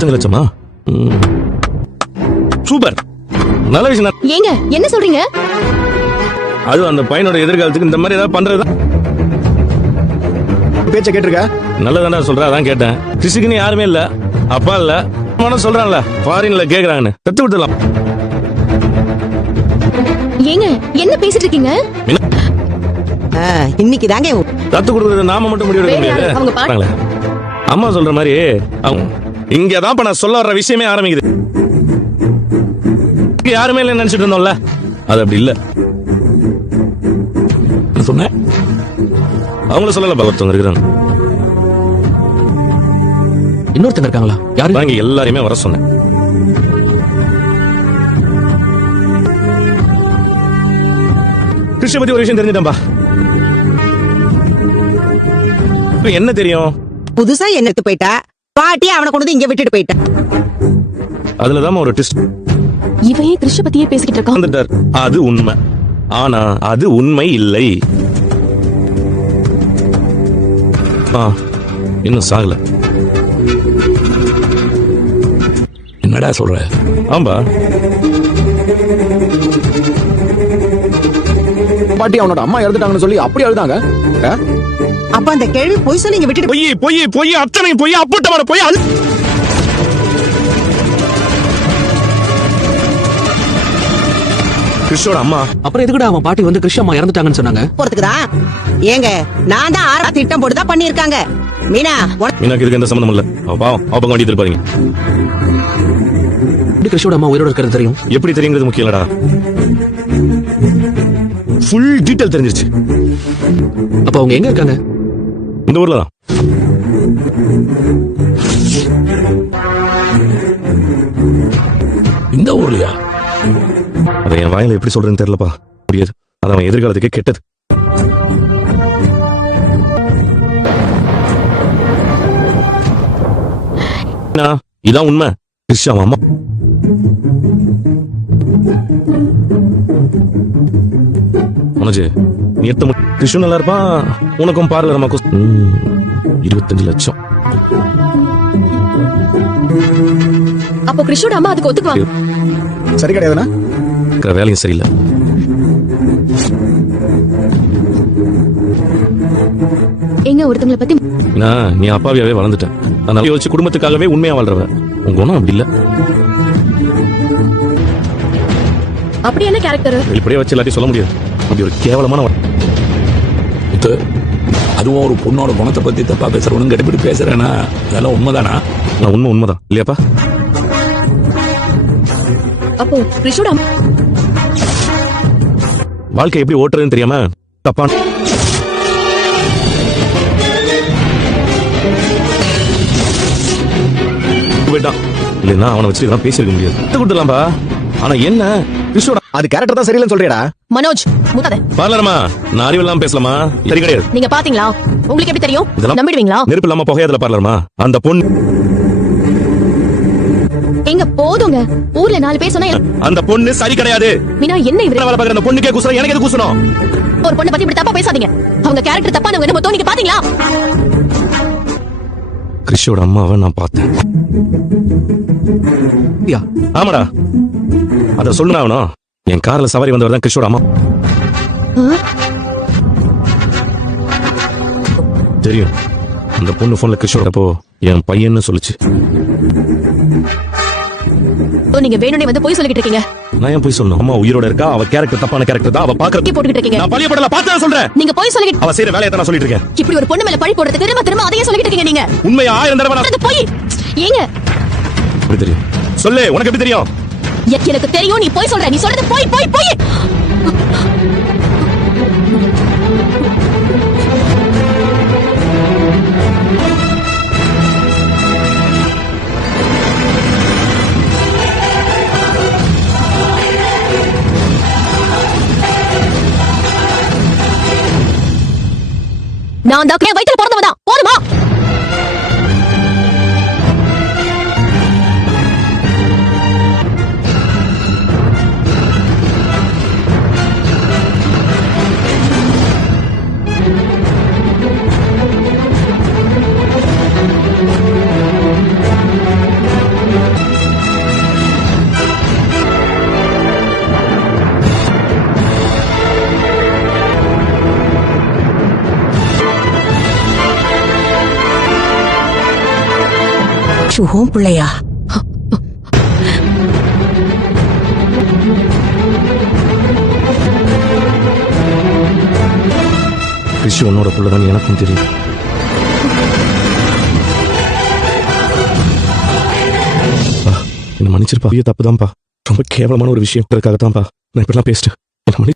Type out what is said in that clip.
25 லட்சமா? சூப்பர், நல்ல விஷயம். ஏங்க என்ன சொல்றீங்க? அது அந்த பையனோட எதிர்காலத்துக்கு இந்த மாதிரி ஏதாவது பண்றதுதான். பேச்ச கேட்டிருக்க? நல்லதானே சொல்ற, அதான் கேட்டேன். கிறிஸுக்குன்னு யாருமே இல்ல, அப்பா இல்ல, சொல்றான்ல ஃபாரின்ல கேக்குறாங்கன்னு, தத்து விட்டுலாம். ஏங்க என்ன பேசிட்டு இருக்கீங்க? இன்னைக்கு தாங்க தத்து கொடுக்கறது நாம மட்டும் முடிவு எடுக்க முடியாது. அம்மா சொல்ற மாதிரி இங்கதான் இப்ப நான் சொல்ல வர்ற விஷயமே ஆரம்பிக்குது. யாருமே இல்ல நினைச்சிட்டு இருந்தோம்ல, அது அப்படி இல்ல. சொன்னேன், அவங்கள சொல்லல, பலத்தவங்க இருக்கிறாங்க. இன்னொருத்தங்க இருக்காங்களா? யாரு? வாங்கி எல்லாரையுமே வர சொன்னேன். கிருஷ்ண பத்தி ஒரு விஷயம் தெரிஞ்சுட்டேன்பா. என்ன தெரியும்? புதுசா என்ன எடுத்து போயிட்டா, பாட்டி அவனை கொண்டு இங்க விட்டுட்டு போயிட்டா. அதுலதான் ஒரு ட்விஸ்ட். இவையே கிருஷ்ண பத்தியே பேசிக்கிட்டு இருக்கான். அது உண்மை, ஆனா அது உண்மை இல்லை. இன்னும் சாகல. என்னடா சொல்ற? ஆம்பா, பாட்டி அவனோட அம்மா இறந்துட்டாங்கன்னு சொல்லி அப்படி அழுதாங்க. அப்ப அந்த கேள்வி பொய் சொல்லி இங்க விட்டுட்டு பொய் பொய் பொய், அத்தனை பொய், அப்பட்டமான பொய். கிறிஷோட அம்மா. அப்புறம் எதுக்குடா அவன் பாட்டி வந்து கிறிஷ் அம்மா இறந்துட்டாங்கன்னு சொன்னாங்க? போறதுக்குதான். ஏங்க நான் தான் ஆறா திட்டம் போட்டுதான் பண்ணிருக்காங்க. மீனா, மீனாக்கு இதுக்கு எந்த சம்பந்தம் இல்ல. பாவம், அவங்க வண்டி திருப்பாருங்க. எப்படி கிறிஷோட அம்மா உயிரோட இருக்கிறது தெரியும்? எப்படி தெரியுங்கிறது முக்கியம் இல்லடா, ஃபுல் டீடைல் தெரிஞ்சிருச்சு. அப்ப அவங்க எங்க இருக்காங்க? இந்த ஊர்ல தான். இந்த ஊர்லயா? அதை என் வாயில எப்படி சொல்றேன்னு தெரியலப்பா, முடியாது. அது அவன் எதிர்காலத்துக்கே கெட்டது. இதான் உண்மை. கிறிஷ் அவன் அம்மா. மனோஜ், நீ எத்த கிருஷ்ணன் நல்லா இருப்பான், உனக்கும் பார்லர் அம்மாக்கும் 25 லட்சம். அப்போ கிருஷ்ணோட அம்மா அதுக்கு ஒத்துக்குவாங்க? சரி கிடையாதுனா? வேலையும் சரியில்லை. எங்க ஒருத்தங்களை பத்தி நீ அப்பாவியாவே வளர்ந்துட்டேன். நான் யோசிச்சு குடும்பத்துக்காகவே உண்மையா வாழ்றவ. உங்க குணம் அப்படி இல்ல. அப்படி என்ன கேரக்டர்? இப்படியே வச்சு எல்லாத்தையும் சொல்ல முடியாது. அப்படி ஒரு கேவலமான அதுவும் ஒரு பொண்ணோட குணத்தை பத்தி தப்பா பேசுறவனு கெடுபிடி பேசுறேன்னா அதெல்லாம் உண்மைதானா? நான் உண்மைதான் இல்லையாப்பா? அப்போ கிருஷ்ணோட வாழ்க்கை எப்படி ஓட்டுறதுன்னு தெரியாம தப்பான இல்லைன்னா அவனை வச்சு பேசிருக்க முடியாது. கொடுத்துடலாம்பா. ஆனா என்ன கிருஷ்ணோட அது கேரக்டர் தான் சரியில்லைன்னு சொல்றியடா? மனோஜ் முத்தாதே. பார்லரமா, நான் அறிவில்லாம பேசலாமா? சரி கிடையாது. நீங்க பாத்தீங்களா? உங்களுக்கு எப்படி தெரியும்? நம்பிடுவீங்களா? நெருப்பு இல்லாம புகையாதுல பார்லரமா? அந்த பொண்ணு எங்க போதுங்க. ஊர்ல 4 பேர் சொன்னா அந்த பொண்ணு சரி கிடையாது. மீனா என்ன இவர வேலை பார்க்கற அந்த பொண்ணுக்கே குசனம், எனக்கு எது குசனம்? ஒரு பொண்ணை பத்தி இப்படி தப்பா பேசாதீங்க. அவங்க கேரக்டர் தப்பானவங்க என்ன மொத்தம் நீங்க பாத்தீங்களா? கிருஷ்ணோட அம்மாவை நான் பார்த்தேன். ஆமாடா, அத சொல்லுனா என் கார்ல சவாரி வந்தவர் தான் கிருஷ்ணோட அம்மா. தெரியும். அந்த பொண்ணு போன்ல கிருஷ்ணோடப்போ என் பையன்னு சொல்லுச்சு. நீங்க வேணும்னே வந்து போய் சொல்லிட்டு இருக்கீங்க. நான் ஏன் போய் சொல்லணும்? அம்மா உயிரோட இருக்கா. அவ கேரக்டர் தப்பான கேரக்டர் தான். அவ பாக்குறது போட்டுட்டு இருக்கீங்க. நான் பழிய போடல, பார்த்தா சொல்றேன். நீங்க போய் சொல்லிட்டு அவ செய்யற வேலையை தான் நான் சொல்லிட்டு இருக்கேன். இப்படி ஒரு பொண்ணு மேல பழி போடுறது திரும்ப திரும்ப அதையே சொல்லிட்டு இருக்கீங்க நீங்க. உண்மையா 1000 தடவை அது போய் ஏங்க எப்படி தெரியும்? சொல்லு, உனக்கு எப்படி தெரியும்? எனக்கு தெரியும். நீ போய் சொல்ற. நீ சொல்றது போய் போய் போய். நான் தான் வயித்துல பிறந்தவதான். போதுமா? கிறிஷ் ஓம் பிள்ளையா? கிறிஷ் உன்னோட புள்ளதான் எனக்கும் தெரியும். என்ன மன்னிச்சிருப்பா. பெரிய தப்பு தான்ப்பா. ரொம்ப கேவலமான ஒரு விஷயம் இருக்காகத்தான்ப்பா நான் இப்படிலாம் பேசிட்டு என்ன மன்னி